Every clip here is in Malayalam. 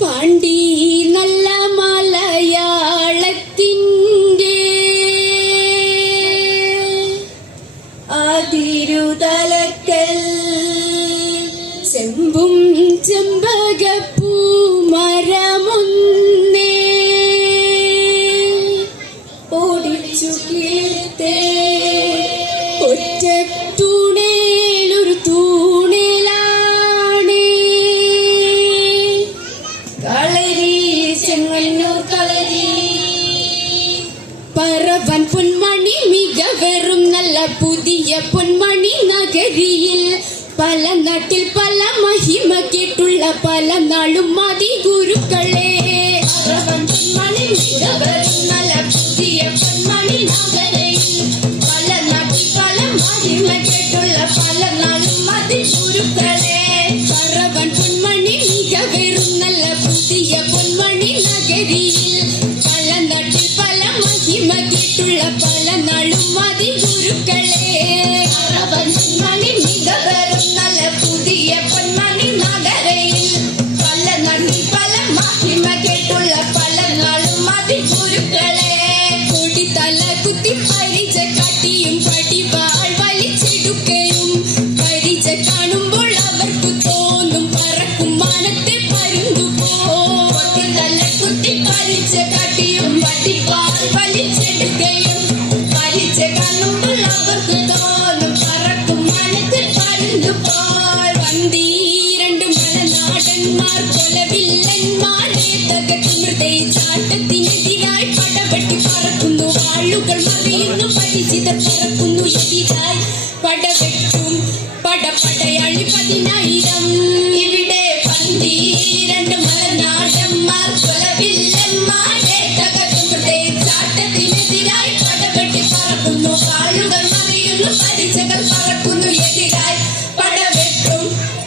പാണ്ടി നല്ല മലയാളത്തിൻ്റെ അതിരുതലക്കൽ ചെമ്പും ചെമ്പകപ്പൂ മരമൊന്നേ ഓടിച്ചു കീഴ്ത്തേ ഒറ്റ തൂണേലൊരു തൂണിലാണ് കളരി ചെങ്ങന്നൂർ കളരി പറവൻ പൊന്മണി മികവറും നല്ല പുതിയ പൊന്മണി നഗരിയിൽ പല നാട്ടിൽ പല മഹിമ കേട്ടുള്ള പല നാളും മതി ഗുരുക്കളെ പറവൻ പൊന്മണി മികവറും നല്ല പുതിയ പൊന്മണി നഗരിയിൽ പല നാട്ടിൽ പല മഹിമ കേട്ടുള്ള പല നാളും മതി ഗുരുക്കളെ പറവൻ പൊന്മണി മികവറും നല്ല പുതിയ പൊന്മണി നഗരിയിൽ പല നാട്ടിൽ പല മഹിമ കേട്ടുള്ള പല നാളും മതി ഗുരുക്കളെ പറവൻ പൊന്മണി മികവറും നല്ല പുതിയ പൊന്മണി നഗരിയിൽ പല നാട്ടിൽ പല മഹിമ കേട്ടുള്ള പല നാളും മതി ഗുരുക്കളെ കൊടിത്തല കുത്തി പരിച കാട്ടിയും പടിവാൾ വലിച്ചെടുക്കയും പരിച കാണുമ്പോൾ അവർക്ക് തോന്നും പറക്കും മാനത്തെ പരുന്തുപോ കൊടിത്തല കുത്തി പരിച കാട്ടിയും പടിവാൾ വലിച്ചെടുക്കയും പരിച കാണുമ്പോൾ അവർക്ക് തോന്നും പറക്കും മാനത്തെ പരുന്തുപോൽ വന്തീരണ്ടു മലനാടന്മാർ കൊലവില്ലന്മാരെ തകർമൃതേ ചാട്ടത്തിനെതിരായി പടവെട്ടി പറക്കുന്നു വാളുകൾ മറിയുന്നു പരിചിതർ പറക്കുന്നു എതിരായി പടവെട്ടും പടപടയാളി 10,000 ഇവിടെ പന്തീരണ്ട് മലനാടന്മാർ കൊലവില്ലന്മാരെ തകർമൃതേ ചാട്ടത്തിനെതിരായി പടവെട്ടി പറക്കുന്നു വാളുകൾ മറിയുന്നു പരിചകൾ പറക്കുന്നു എതിരായി പടവെട്ടും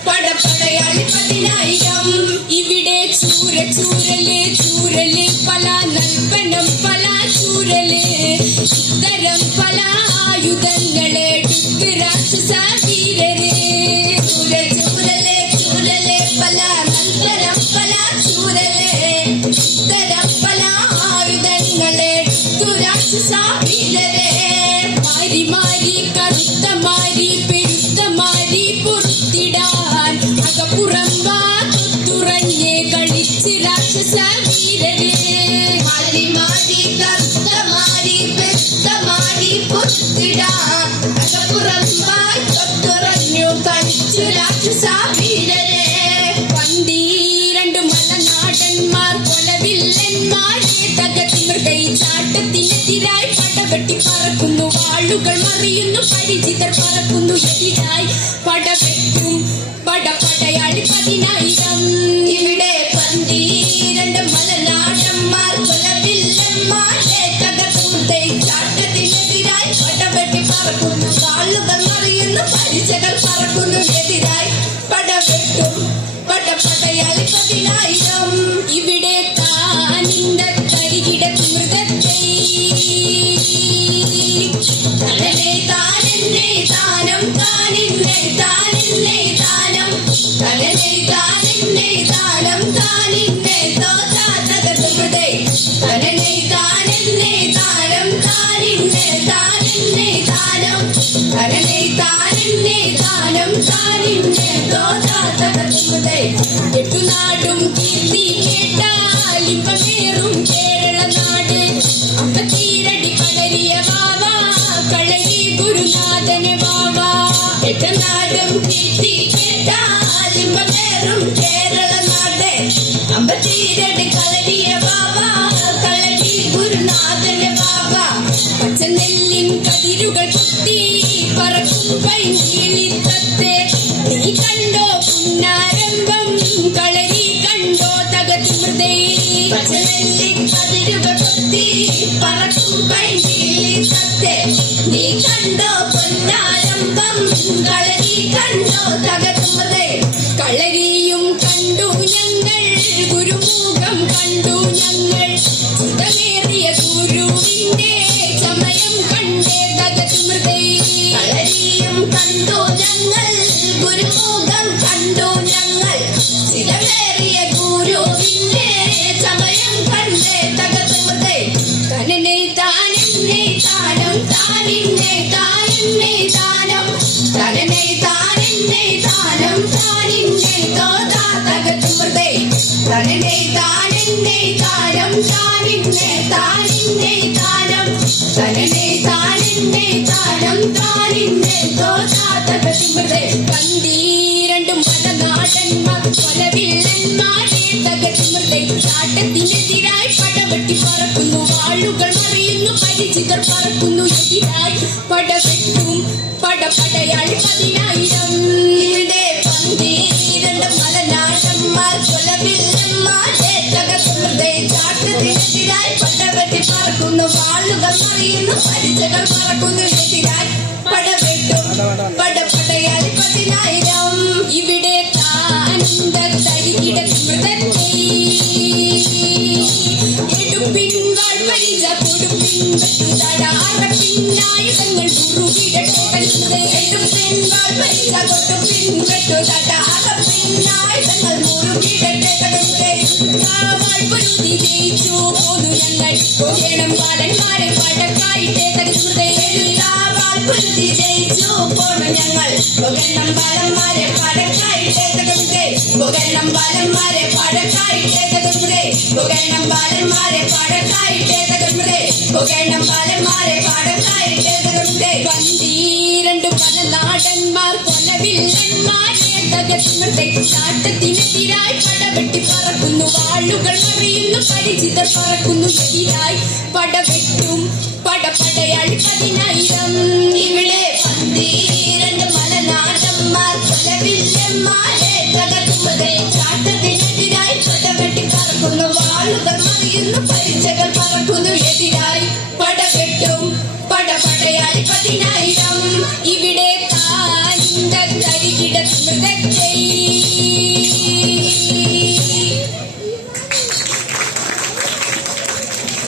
പടപടയാളി 10,000 ഇവിടെ ചൂരല് പല നൽപനം പല ചൂരല് ഇത്തരം പല ആയുധങ്ങളെ രാക്ഷസ വീരരെ ചൂരല് പല നൽപനം പല ചൂരല് ഇത്തരം പല ആയുധങ്ങളെ രാക്ഷസ വീരരെ മാരി മാരി കറുത്ത മാരി പെരുത്ത മാരി പൊറുത്തിടാൻ അകപ്പുറം തുറഞ്ഞേ കളിച്ച് രാക്ഷസ വീരരെ മാരി മാരി കറുത്ത മാരി പെരുത്ത മാരി പൊറുത്തിടാൻ അകപ്പുറം തുറഞ്ഞു കളിച്ചു രാക്ഷസ വീരരെ പന്തീരണ്ട് മലനാടന്മാർ കൊലവില്ലന്മാരെ തകർമൃഗൈ ചാട്ടത്തിനെതിരായി പടവെട്ടി പറക്കുന്നു വാളുകൾ മറിയുന്നു പരിചിതർ പറക്കുന്നു എതിരായി പടവെട്ടും പടപടയാളി 10,000 ഇവിടെ പന്തീരണ്ട് മലനാടന്മാർ കൊലവില്ലന്മാരെ തകർമൃഗൈ ചാട്ടത്തിനെതിരായി പടവെട്ടി പറക്കുന്നു വാളുകൾ മറിയുന്നു പരിചകൾ പറക്കുന്നു എതിരായി പടവെട്ടും പടപടയാളി 10,000 ഇവിടെ താനിന്റെ കരികിടക്കും മൃഗത്തെ തലനെ താനെന്നെ താനം താനെന്നെ താനെന്നെ താനം തലനെ താനെന്നെ താനം താനെന്നെ തോതാ തകർമൃതേ തലനെ താനെന്നെ താനം താനെന്നെ താനെന്നെ താനം തലനെ താനെന്നെ താനം താനെന്നെ തോതാ തകർമൃതേ എട്ടുനാടും കീർത്തി കേട്ടാൽ ഇമ്പമേറും കേരള നാട് അമ്പത്തീരടി കളരിയ വാവ കളരി ഗുരുനാഥന് വാവ എട്ടുനാടും കീർത്തി കേട്ടാൽ ഇമ്പമേറും കേരള നാട് അമ്പത്തീരടി കളരിയ വാവ കളരി ഗുരുനാഥന് വാവ പച്ചനെല്ലിൻ കതിരുകൾ കുത്തി പറക്കും പൈങ്കിളിത്തത്തെ നീ കണ്ടോ പുന്നാരംഭം കളരി കണ്ടോ തകർമൃതേ പച്ചനെല്ലിൻ കതിരുകൾ കുത്തി പറക്കും പൈങ്കിളിത്തത്തെ നീ കണ്ടോ പൊന്നാരംഭം കളരി കണ്ടോ തകർമൃതേ കളരിയും കണ്ടു ഞങ്ങൾ ഗുരുമുഖം കണ്ടു ഞങ്ങൾ ചുതമേറിയ ഗുരുവിന്റെ സമയം കണ്ടേ തകർമൃതേ കളരിയും കണ്ടു ഞങ്ങൾ ഗുരുമുഖം കണ്ടു ഞങ്ങൾ ചിലവേറിയ ഗുരുവിന്റെ താനം താനിന്നെ താനിന്നെ താനം തനനെ താനിന്നെ താനം താനിന്നെ തോതാതക തിമിർതേ പന്തീരണ്ടും മലനാടന്മാർ കൊലവില്ലന്മാരെ തകതിമിർതേ ചാട്ടത്തിനെതിരായി പടവെട്ടി പറക്കുന്നു വാളുകൾ മറിയുന്നു പരിചിതർ പറക്കുന്നു എതിരായി പടവെട്ടും പടപടയാളി 10,000 ഇവിടെ പന്തീരണ്ടും മലനാടന്മാർ കൊലവില്ലന്മാരെ തകതിമിർതേ ചാട്ടത്തിനെതിരായി പടവെട്ടി പറക്കുന്നു വാളുകൾ മറിയുന്നു പരിചിതർ പറക്കുന്നു എതിരായി പടവെട്ടും പടപടയാളി 10,000 ഇവിടെ എടുപ്പിൻവാൾ പരിച കൊടുപ്പിൻ തടാറപ്പിന്നായുധങ്ങൾ ഉറുകിടട്ടെ എടുപ്പിൻവാൾ പരിച കൊടുപ്പിൻ തടാറപ്പിന്നായുധങ്ങൾ മുറുകിടട്ടെ പൊരുതി ജയിച്ചു പോന്നു ഞങ്ങൾ പോകണം ബാലന്മാരെ പടക്കായിട്ടേ തകർന്നതേ പൊരുതി ജയിച്ചു പോന്നു ഞങ്ങൾ പോകണം ബാലന്മാരെ പടക്കായിട്ടേ തകർന്നതേ പോകണം ബാലന്മാരെ പടക്കായിട്ടേ തകർന്നതേ പോകണം ബാലന്മാരെ പടക്കായിട്ടേ തകർന്നതേ പോകണം ബാലന്മാരെ പടക്കായിട്ടേ തകർന്നതേ പന്തീരണ്ടു മലനാടന്മാർ കൊലവില്ലന്മാരെ തകർന്നതേ ചാട്ടത്തിനെതിരായി പടവെട്ടി പറക്കുന്നു വാളുകൾ മറിയുന്നു പരിചിതർ പറക്കുന്നു എതിരായി പടവെട്ടും പടപടയാളി 10,000 ഇവിടെ പന്തീരണ്ട് മലനാടന്മാർ കൊലവില്ലന്മാരെ തകർന്നതേ ചാട്ടത്തിനെതിരായി പടവെട്ടി പറക്കുന്നു വാളുകൾ മറിയുന്നു പരിചകൾ പറക്കുന്നു എതിരായി പടവെട്ടും പടപടയാളി 10,000 ഇവിടെ